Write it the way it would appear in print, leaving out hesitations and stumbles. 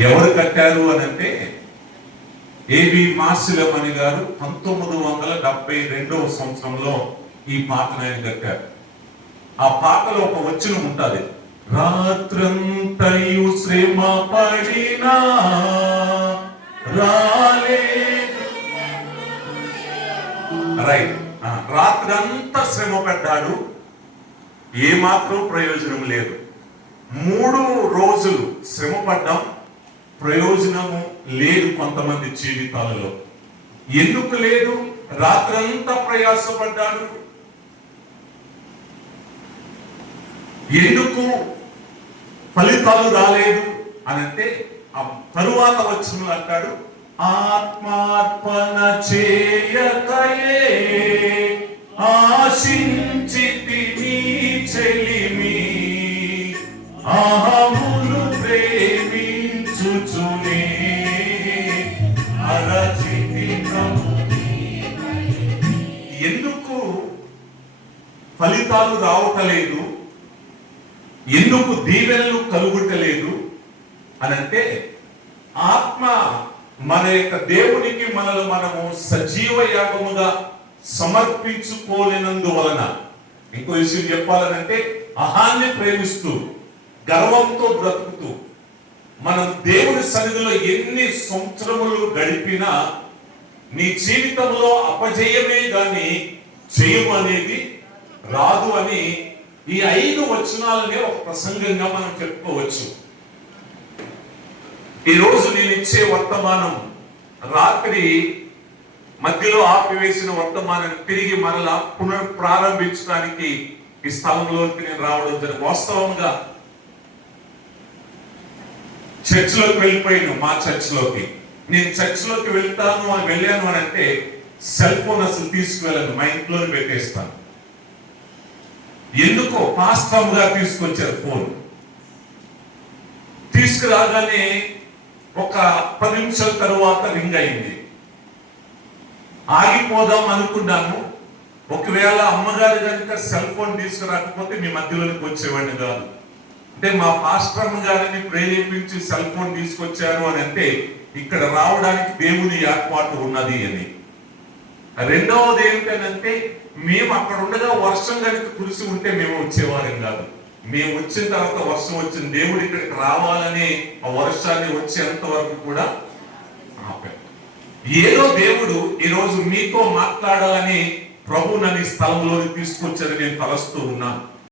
ఎవరు కట్టారు అని అంటే ఏబి మాసిలమణి గారు 1972వ సంవత్సరంలో ఈ పాటను ఆయన కట్టారు. ఆ పాటలో ఒక వచనం ఉంటుంది, రాత్రంతయు శ్రమ పడినా రాలేదు. రైట్, రాత్రంతా శ్రమ పడ్డాడు, ఏమాత్రం ప్రయోజనం లేదు. 3 రోజులు శ్రమ పడ్డాం, ప్రయోజనము లేదు కొంతమంది జీవితాలలో. ఎందుకు లేదు? రాత్రంతా ప్రయాసపడ్డాడు, ఎందుకు ఫలితాలు రాలేదు అని అంటే ఆ తరువాత వచ్చిన అంటాడు, ఆత్మార్పణ చేయకయే ఆశించితిని చెలిమి అహమును ప్రేమించుచునే అరచితి. ఎందుకు ఫలితాలు రావటలేదు, ఎందుకు దీవెనలు కలుగుటలేదు అని అంటే ఆత్మ మన యొక్క దేవునికి మనల్ని మనము సజీవ యాగముగా సమర్పించుకోలేనందువలన. ఇంకో విషయం చెప్పాలనంటే అహాన్ని ప్రేమిస్తూ గర్వంతో బ్రతుకుతూ మనం దేవుని సన్నిధిలో ఎన్ని సంవత్సరములు గడిపినా నీ జీవితంలో అపజయమే గాని జయం అనేది రాదు అని ఈ 5 వచనాలనే ఒక ప్రసంగంగా మనం చెప్పుకోవచ్చు. ఈరోజు నేను ఇచ్చే వర్తమానం రాత్రి మధ్యలో ఆపివేసిన వర్తమానాన్ని తిరిగి మరలా ప్రారంభించడానికి ఈ స్థలంలోకి నేను రావడం జరిగింది. వాస్తవంగా చర్చిలోకి వెళ్ళిపోయాను. మా చర్చిలోకి నేను చర్చిలోకి వెళ్ళాను అని అంటే సెల్ ఫోన్ అసలు తీసుకువెళ్ళను, మా ఇంట్లోనే పెట్టేస్తాను. ఎందుకో పాస్టర్గా తీసుకొచ్చారు ఫోన్. తీసుకురాగానే ఒక 10 నిమిషాల తరువాత రింగ్ అయింది. ఆగిపోదాం అనుకున్నాను. ఒకవేళ అమ్మగారు కనుక సెల్ ఫోన్ తీసుకురాకపోతే మీ మధ్యలోకి వచ్చేవాడిని కాదు. అంటే మా పాస్టర్ గారిని ప్రేరేపించి సెల్ ఫోన్ తీసుకొచ్చారు అని అంటే ఇక్కడ రావడానికి దేవుని ఏర్పాటు ఉన్నది అని. రెండవది ఏంటంటే మేము అక్కడ ఉండగా వర్షం కనుక కురిసి ఉంటే మేము వచ్చేవారం కాదు. మేము వచ్చిన తర్వాత వర్షం వచ్చింది, దేవుడు ఇక్కడికి రావాలని ఆ వర్షాన్ని వచ్చేంత వరకు కూడా ఆపాడు. ఏదో దేవుడు ఈరోజు మీతో మాట్లాడాలని ప్రభు నన్ను ఈ స్థలంలోకి తీసుకొచ్చారని నేను తలస్తూ ఉన్నాను.